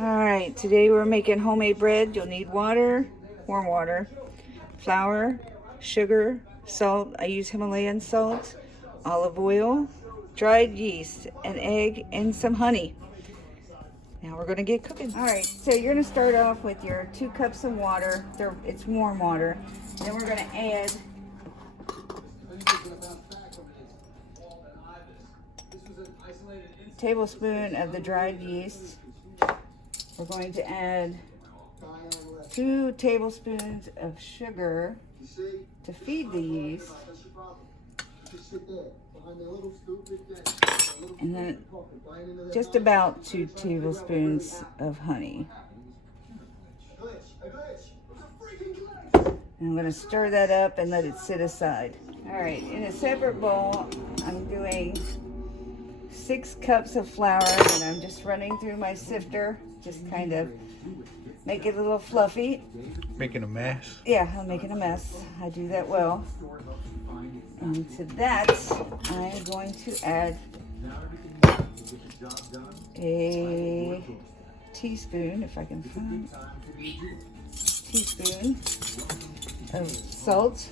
Alright, today we're making homemade bread. You'll need water, warm water, flour, sugar, salt. I use Himalayan salt, olive oil, dried yeast, an egg, and some honey. Now we're going to get cooking. Alright, so you're going to start off with your 2 cups of water. It's warm water. Then we're going to add a tablespoon of the dried yeast. We're going to add 2 tablespoons of sugar to feed the yeast. And then just about 2 tablespoons of honey. And I'm going to stir that up and let it sit aside. Alright, in a separate bowl, I'm doing 6 cups of flour and I'm just running through my sifter. Just kind of make it a little fluffy. Making a mess? Yeah, I'm making a mess. I do that well. And to that, I'm going to add a teaspoon, if I can find teaspoon of salt.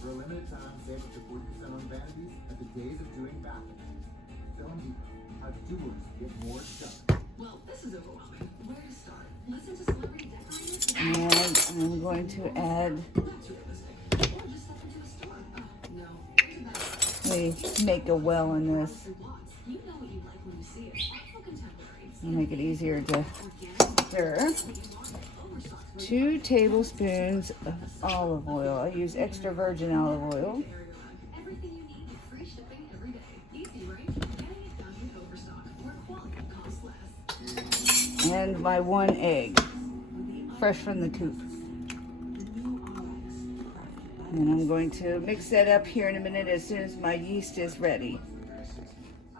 For a limited time, save up to 40% on vanities at the days of doing bathing. Film how doers get more stuff. Well, this is overwhelming. Where to start? Listen to celebrity decorators. And I'm going to add. Let me make a well in this. Make it easier to stir. 2 tablespoons of olive oil. I use extra virgin olive oil. And my 1 egg, fresh from the coop. And I'm going to mix that up here in a minute as soon as my yeast is ready.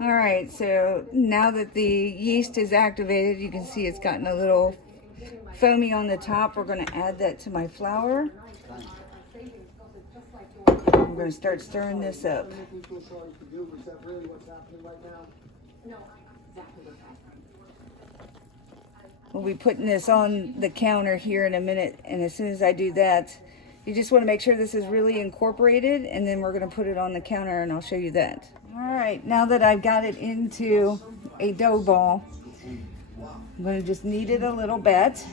Alright, so now that the yeast is activated, you can see it's gotten a little foamy on the top. We're going to add that to my flour. I'm going to start stirring this up. We'll be putting this on the counter here in a minute, and as soon as I do that, you just want to make sure this is really incorporated, and then we're going to put it on the counter and I'll show you that. Alright, now that I've got it into a dough ball, I'm going to just knead it a little bit.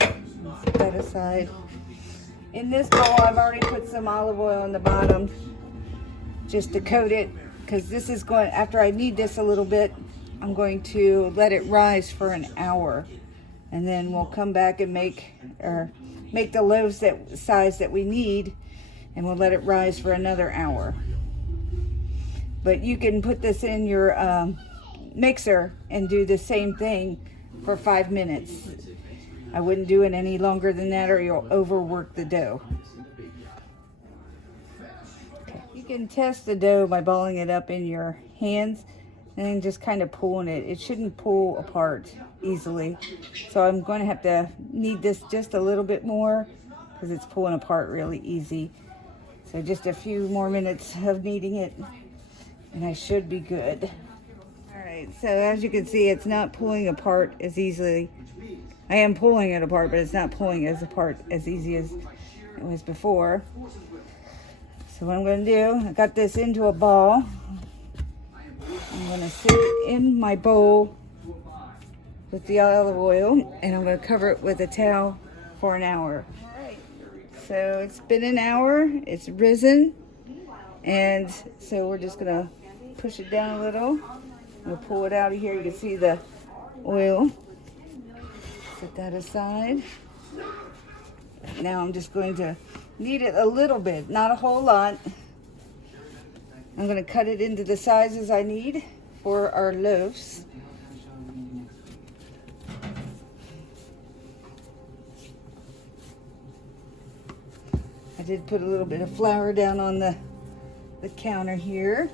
Set that aside. In this bowl, I've already put some olive oil on the bottom just to coat it, because this is going, after I knead this a little bit, I'm going to let it rise for an hour. And then we'll come back and make the loaves that size that we need, and we'll let it rise for another hour. But you can put this in your mixer and do the same thing for 5 minutes. I wouldn't do it any longer than that, or you'll overwork the dough. Okay. You can test the dough by balling it up in your hands and then just kind of pulling it. It shouldn't pull apart easily. So I'm going to have to knead this just a little bit more because it's pulling apart really easy. So just a few more minutes of kneading it and I should be good. Alright, so as you can see, it's not pulling apart as easily. I am pulling it apart, but it's not pulling apart as easy as it was before. So what I'm going to do, I got this into a ball. I'm going to sit it in my bowl with the olive oil, and I'm going to cover it with a towel for an hour. Alright, so it's been an hour, it's risen, and so we're just going to push it down a little. We'll pull it out of here. You can see the oil. Set that aside. Now I'm just going to knead it a little bit, not a whole lot. I'm going to cut it into the sizes I need for our loaves. I did put a little bit of flour down on the counter here.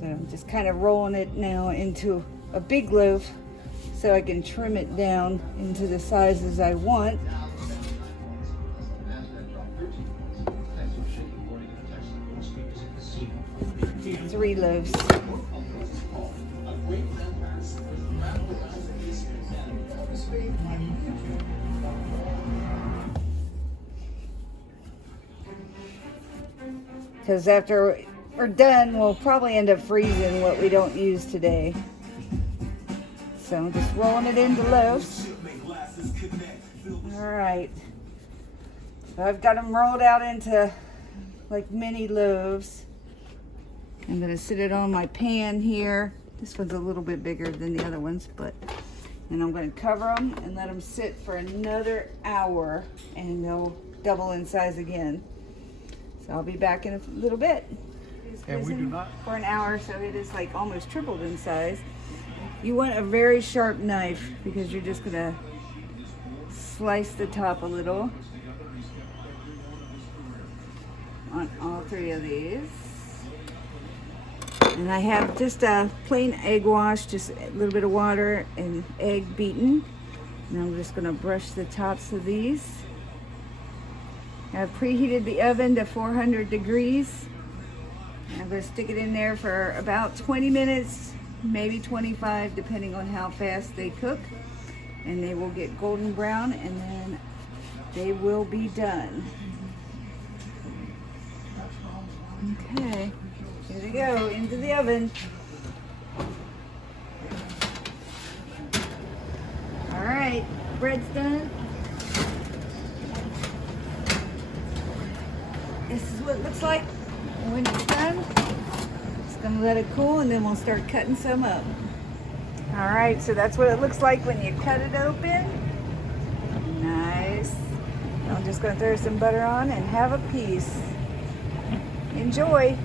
So I'm just kind of rolling it now into a big loaf so I can trim it down into the sizes I want. 3 loaves. Because after we're done, we'll probably end up freezing what we don't use today. So I'm just rolling it into loaves. All right. So I've got them rolled out into like mini loaves. I'm going to sit it on my pan here. This one's a little bit bigger than the other ones, and I'm going to cover them and let them sit for another hour, and they'll double in size again. So I'll be back in a little bit. And we do not. For an hour, so it is like almost tripled in size. You want a very sharp knife because you're just going to slice the top a little on all 3 of these. And I have just a plain egg wash, just a little bit of water and egg beaten. And I'm just going to brush the tops of these. I've preheated the oven to 400 degrees. I'm going to stick it in there for about 20 minutes, maybe 25, depending on how fast they cook. And they will get golden brown, and then they will be done. Okay, here we go, into the oven. All right, bread's done. This is what it looks like when it's done. Just gonna let it cool, and then we'll start cutting some up. All right, so that's what it looks like when you cut it open. Nice. I'm just gonna throw some butter on and have a piece. Enjoy.